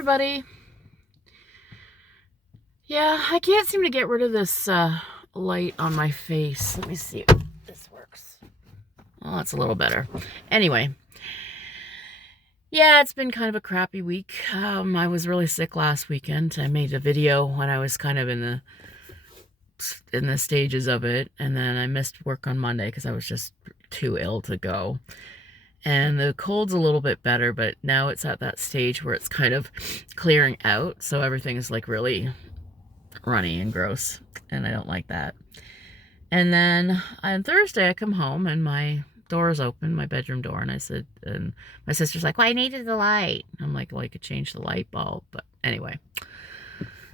everybody. Yeah, I can't seem to get rid of this light on my face. Let me see if this works. Oh, that's a little better. Anyway, yeah, it's been kind of a crappy week. I was really sick last weekend. I made a video when I was kind of in the stages of it, and then I missed work on Monday because I was just too ill to go. And the cold's a little bit better, but now it's at that stage where it's kind of clearing out, so everything is like really runny and gross, and I don't like that. And then on Thursday I come home and my door is open, my bedroom door, and I said, and my sister's like, well, I needed the light. I'm like, well, I could change the light bulb, but anyway.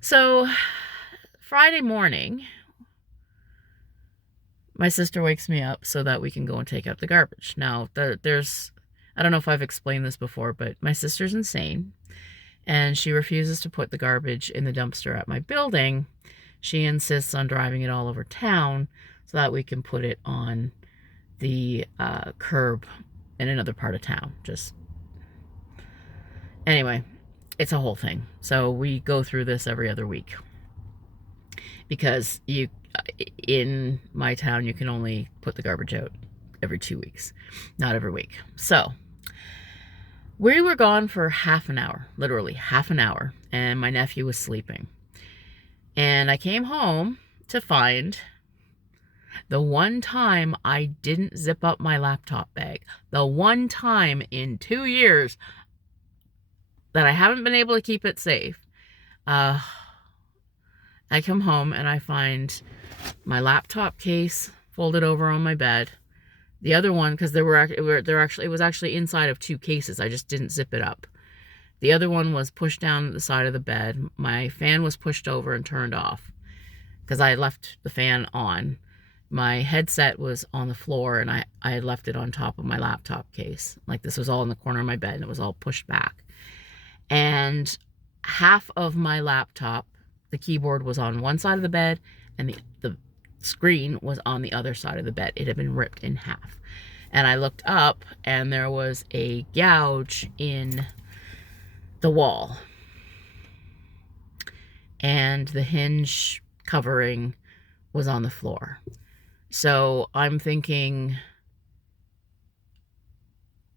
So Friday morning, my sister wakes me up so that we can go and take out the garbage. Now, I don't know if I've explained this before, but my sister's insane, and she refuses to put the garbage in the dumpster at my building. She insists on driving it all over town so that we can put it on the curb in another part of town. Anyway, it's a whole thing. So we go through this every other week because in my town, you can only put the garbage out every 2 weeks, not every week. So we were gone for half an hour, literally half an hour, and my nephew was sleeping. And I came home to find the one time I didn't zip up my laptop bag, the one time in 2 years that I haven't been able to keep it safe. I come home and I find my laptop case folded over on my bed. The other one, because it was actually inside of 2 cases. I just didn't zip it up. The other one was pushed down the side of the bed. My fan was pushed over and turned off because I had left the fan on. My headset was on the floor and I had left it on top of my laptop case. Like, this was all in the corner of my bed and it was all pushed back. And half of my laptop, the keyboard, was on one side of the bed and the screen was on the other side of the bed. It had been ripped in half. And I looked up and there was a gouge in the wall. And the hinge covering was on the floor. So I'm thinking,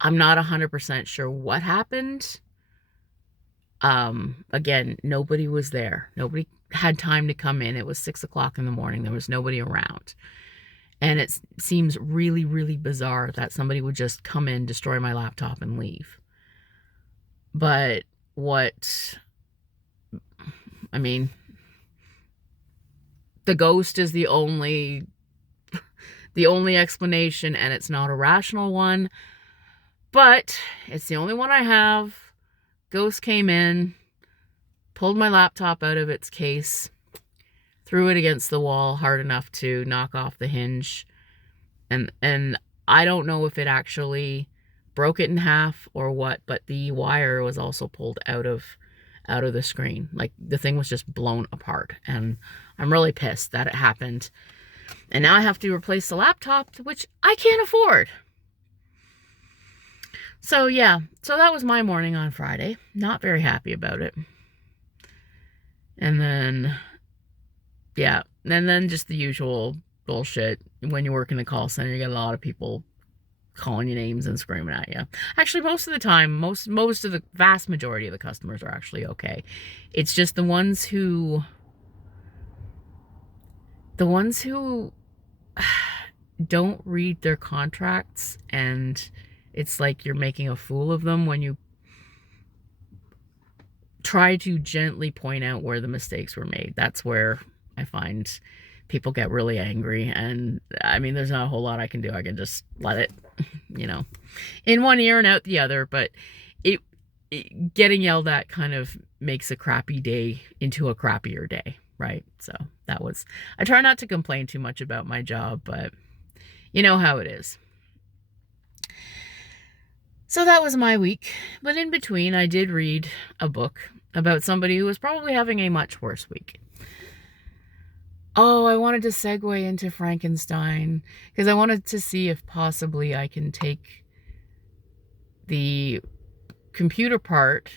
I'm not 100% sure what happened. Again, nobody was there. Nobody had time to come in. It was 6 o'clock in the morning. There was nobody around. And it seems really, really bizarre that somebody would just come in, destroy my laptop, and leave. But the ghost is the only explanation, and it's not a rational one, but it's the only one I have. Ghost came in, pulled my laptop out of its case, threw it against the wall hard enough to knock off the hinge, and I don't know if it actually broke it in half or what, but the wire was also pulled out of the screen. Like, the thing was just blown apart, and I'm really pissed that it happened. And now I have to replace the laptop, which I can't afford. So yeah, so that was my morning on Friday. Not very happy about it. And then, yeah, and then just the usual bullshit. When you work in the call center, you get a lot of people calling you names and screaming at you. Actually, most of the time, most of the vast majority of the customers are actually okay. It's just the ones who don't read their contracts, and it's like you're making a fool of them when you try to gently point out where the mistakes were made. That's where I find people get really angry. And I mean, there's not a whole lot I can do. I can just let it, in one ear and out the other. But it getting yelled at kind of makes a crappy day into a crappier day, right? So I try not to complain too much about my job, but you know how it is. So that was my week. But in between, I did read a book about somebody who was probably having a much worse week. Oh, I wanted to segue into Frankenstein because I wanted to see if possibly I can take the computer part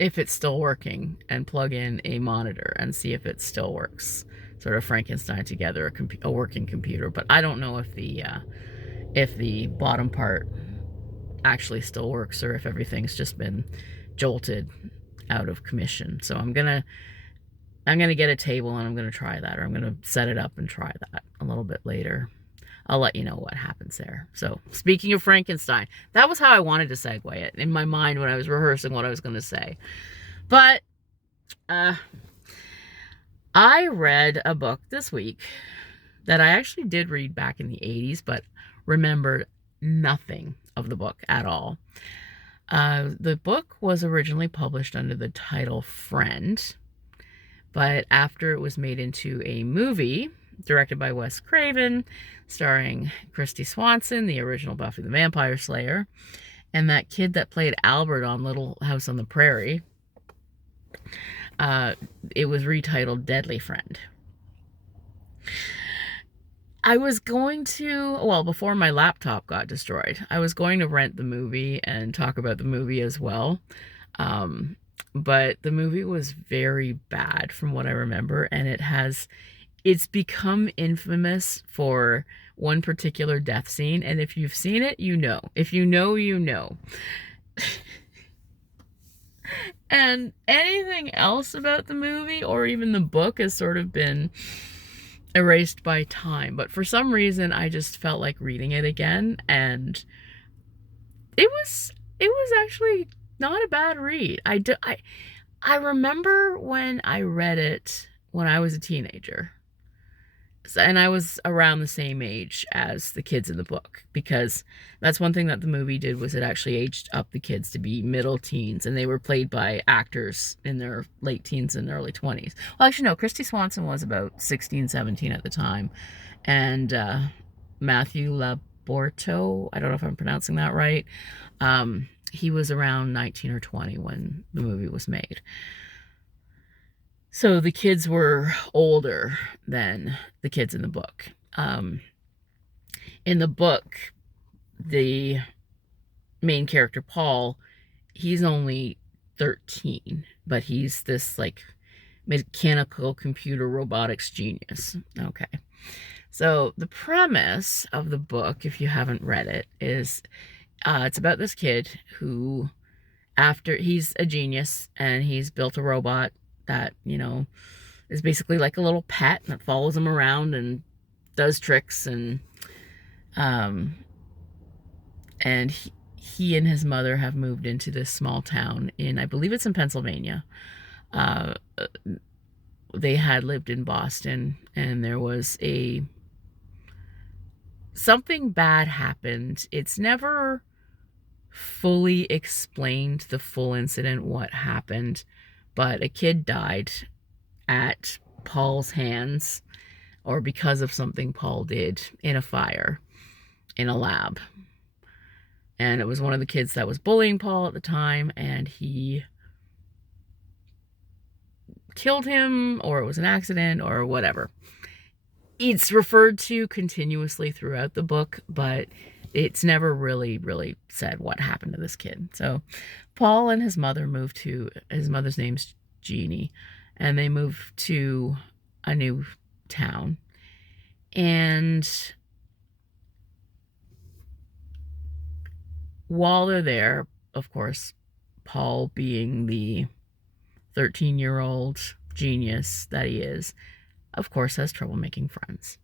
if it's still working and plug in a monitor and see if it still works. Sort of Frankenstein together a working computer. But I don't know if the bottom part actually still works or if everything's just been jolted out of commission. So I'm gonna get a table and I'm gonna try that, or I'm gonna set it up and try that a little bit later. I'll let you know what happens there. So speaking of Frankenstein, that was how I wanted to segue it in my mind when I was rehearsing what I was going to say. But I read a book this week that I actually did read back in the 80s, but remembered nothing of the book at all. The book was originally published under the title Friend, but after it was made into a movie directed by Wes Craven, starring Kristy Swanson, the original Buffy the Vampire Slayer, and that kid that played Albert on Little House on the Prairie, it was retitled Deadly Friend. I was going to, well, before my laptop got destroyed, I was going to rent the movie and talk about the movie as well. But the movie was very bad from what I remember, and it's become infamous for one particular death scene, and if you've seen it, you know. If you know, you know. And anything else about the movie or even the book has sort of been erased by time. But for some reason, I just felt like reading it again, and it was actually not a bad read. I remember when I read it when I was a teenager. And I was around the same age as the kids in the book, because that's one thing that the movie did, was it actually aged up the kids to be middle teens, and they were played by actors in their late teens and early 20s. Well, actually, no, Kristy Swanson was about 16, 17 at the time, and Matthew Laborto, I don't know if I'm pronouncing that right, he was around 19 or 20 when the movie was made. So the kids were older than the kids in the book. In the book, the main character, Paul, he's only 13, but he's this like mechanical computer robotics genius. Okay. So the premise of the book, if you haven't read it, is it's about this kid who, after he's a genius and he's built a robot that, you know, is basically like a little pet that follows him around and does tricks, and he and his mother have moved into this small town in, I believe it's in Pennsylvania. They had lived in Boston, and there was something bad happened. It's never fully explained, the full incident, what happened, but a kid died at Paul's hands, or because of something Paul did in a fire in a lab. And it was one of the kids that was bullying Paul at the time, and he killed him, or it was an accident, or whatever. It's referred to continuously throughout the book, but it's never really said what happened to this kid. So Paul and his mother moved to, his mother's name's Jeannie, and they moved to a new town. And while they're there, of course, Paul, being the 13-year-old genius that he is, of course, has trouble making friends.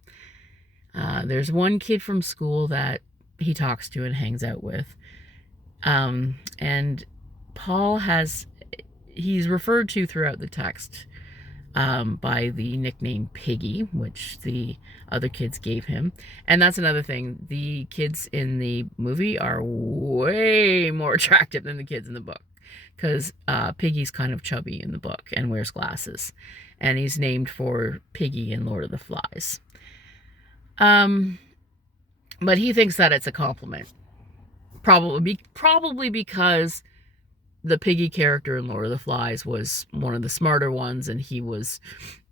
There's one kid from school that he talks to and hangs out with. And Paul he's referred to throughout the text by the nickname Piggy, which the other kids gave him. And that's another thing. The kids in the movie are way more attractive than the kids in the book, because Piggy's kind of chubby in the book and wears glasses. And he's named for Piggy in Lord of the Flies. But he thinks that it's a compliment. Probably because the Piggy character in Lord of the Flies was one of the smarter ones, and he was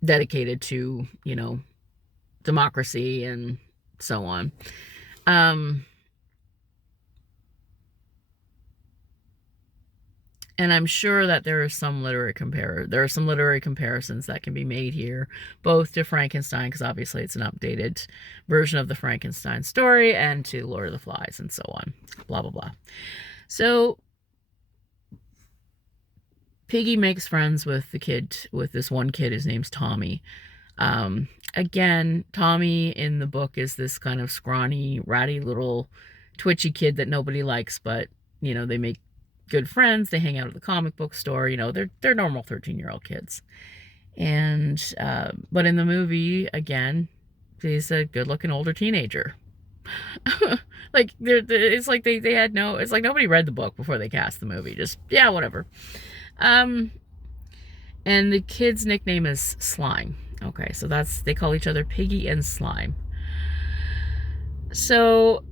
dedicated to, you know, democracy and so on. And I'm sure that there are some literary comparisons that can be made here, both to Frankenstein, because obviously it's an updated version of the Frankenstein story, and to Lord of the Flies, and so on. Blah, blah, blah. So Piggy makes friends with this one kid. His name's Tommy. Again, Tommy in the book is this kind of scrawny, ratty little twitchy kid that nobody likes, but, they make good friends. They hang out at the comic book store. They're normal 13-year-old kids. And, but in the movie, again, he's a good-looking older teenager. It's like they had it's like nobody read the book before they cast the movie. Just, yeah, whatever. And the kid's nickname is Slime. Okay, so they call each other Piggy and Slime. So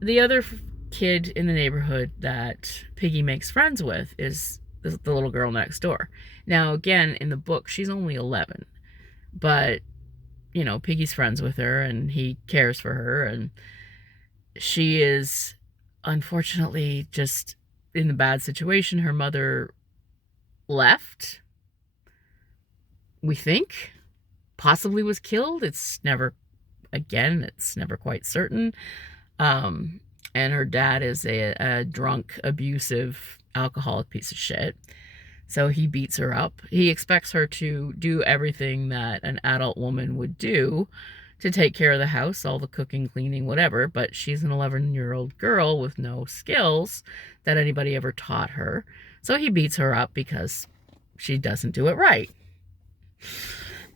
the other kid in the neighborhood that Piggy makes friends with is the little girl next door. Now, again, in the book, she's only 11, but, Piggy's friends with her, and he cares for her, and she is, unfortunately, just in the bad situation. Her mother left, we think, possibly was killed. It's never quite certain. And her dad is a drunk, abusive, alcoholic piece of shit. So he beats her up. He expects her to do everything that an adult woman would do to take care of the house, all the cooking, cleaning, whatever, but she's an 11-year-old girl with no skills that anybody ever taught her. So he beats her up because she doesn't do it right.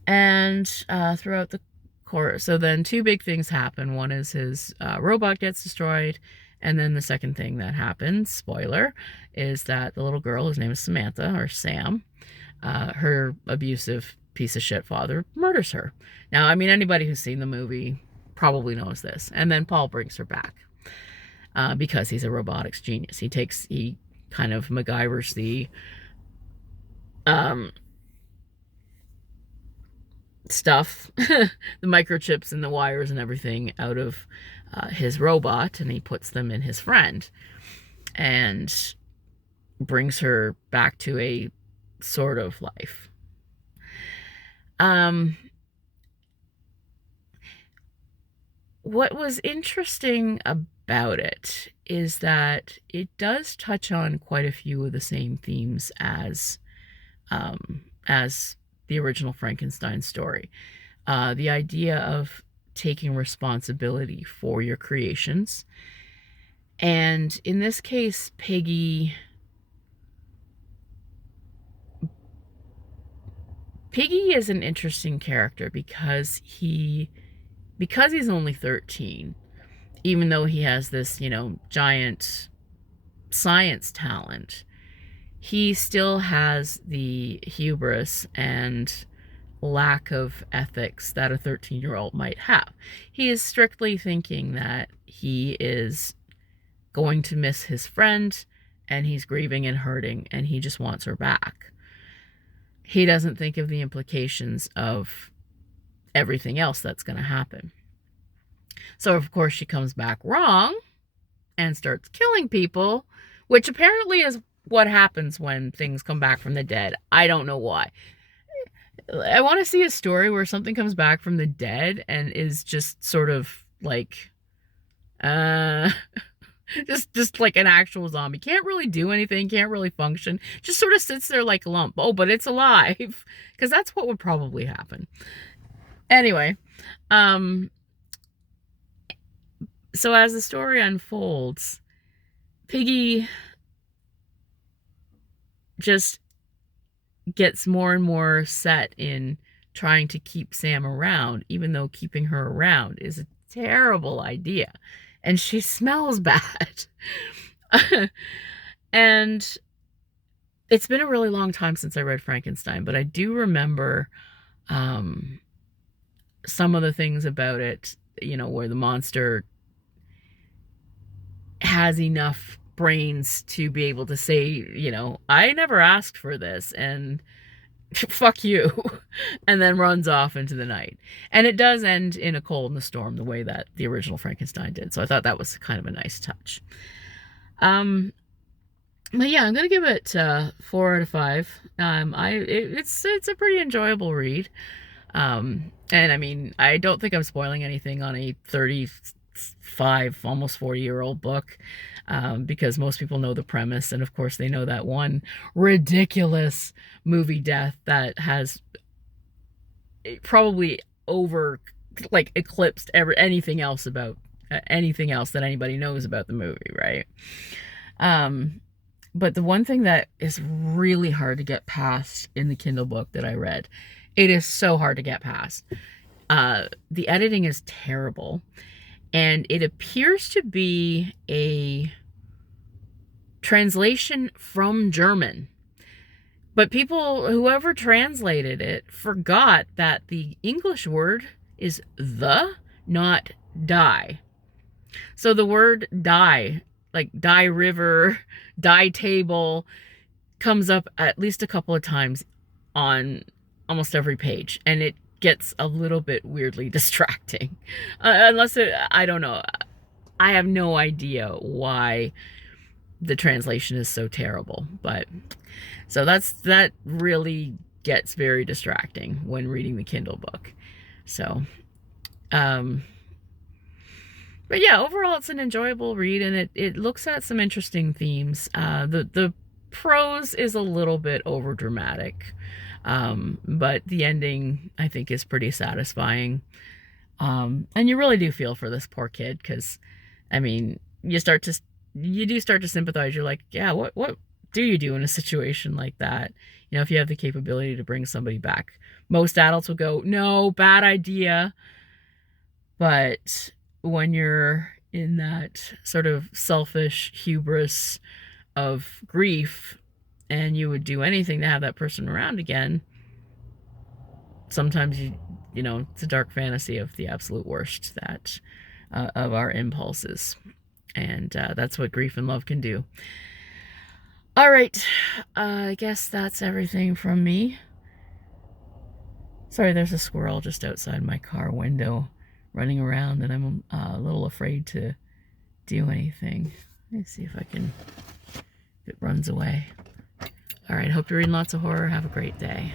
And throughout the course, so then two big things happen. One is his robot gets destroyed, and then the second thing that happens, spoiler, is that the little girl, whose name is Samantha, or Sam, her abusive piece of shit father murders her. Now, I mean, anybody who's seen the movie probably knows this. And then Paul brings her back because he's a robotics genius. He kind of MacGyvers the stuff, the microchips and the wires and everything out of his robot, and he puts them in his friend and brings her back to a sort of life. What was interesting about it is that it does touch on quite a few of the same themes as the original Frankenstein story. The idea of taking responsibility for your creations. And in this case, Piggy is an interesting character because he's only 13, even though he has this, giant science talent, he still has the hubris and lack of ethics that a 13-year-old might have. He is strictly thinking that he is going to miss his friend, and he's grieving and hurting, and he just wants her back. He doesn't think of the implications of everything else that's going to happen. So, of course, she comes back wrong and starts killing people, which apparently is what happens when things come back from the dead. I don't know why. I want to see a story where something comes back from the dead and is just sort of like, just like an actual zombie. Can't really do anything, can't really function. Just sort of sits there like a lump. Oh, but it's alive. Because that's what would probably happen. Anyway, so as the story unfolds, Piggy just gets more and more set in trying to keep Sam around, even though keeping her around is a terrible idea. And she smells bad. And it's been a really long time since I read Frankenstein, but I do remember some of the things about it, where the monster has enough brains to be able to say, I never asked for this, and fuck you, and then runs off into the night. And it does end in a cold and a storm, the way that the original Frankenstein did. So I thought that was kind of a nice touch. But yeah, I'm gonna give it 4 out of 5. It's a pretty enjoyable read. And I mean, I don't think I'm spoiling anything on a 35, almost 40-year-old book, because most people know the premise, and of course they know that one ridiculous movie death that has probably over, like, eclipsed anything else about anything else that anybody knows about the movie, right? But the one thing that is really hard to get past in the Kindle book that I read, it is so hard to get past. The editing is terrible, and it appears to be a translation from German. But whoever translated it, forgot that the English word is the, not die. So the word die, like die river, die table, comes up at least a couple of times on almost every page, and it gets a little bit weirdly distracting. I don't know. I have no idea why the translation is so terrible, but so that really gets very distracting when reading the Kindle book. So, but yeah, overall it's an enjoyable read, and it looks at some interesting themes. The prose is a little bit over dramatic, but the ending I think is pretty satisfying. And you really do feel for this poor kid, because I mean, you do start to sympathize. You're like, yeah, what do you do in a situation like that? You know, if you have the capability to bring somebody back. Most adults will go, no, bad idea. But when you're in that sort of selfish hubris of grief, and you would do anything to have that person around again, sometimes you know, it's a dark fantasy of the absolute worst that of our impulses. And that's what grief and love can do. All right, I guess that's everything from me. Sorry, there's a squirrel just outside my car window running around, and I'm a little afraid to do anything. Let me see if I can, if it runs away. All right, hope you're reading lots of horror. Have a great day.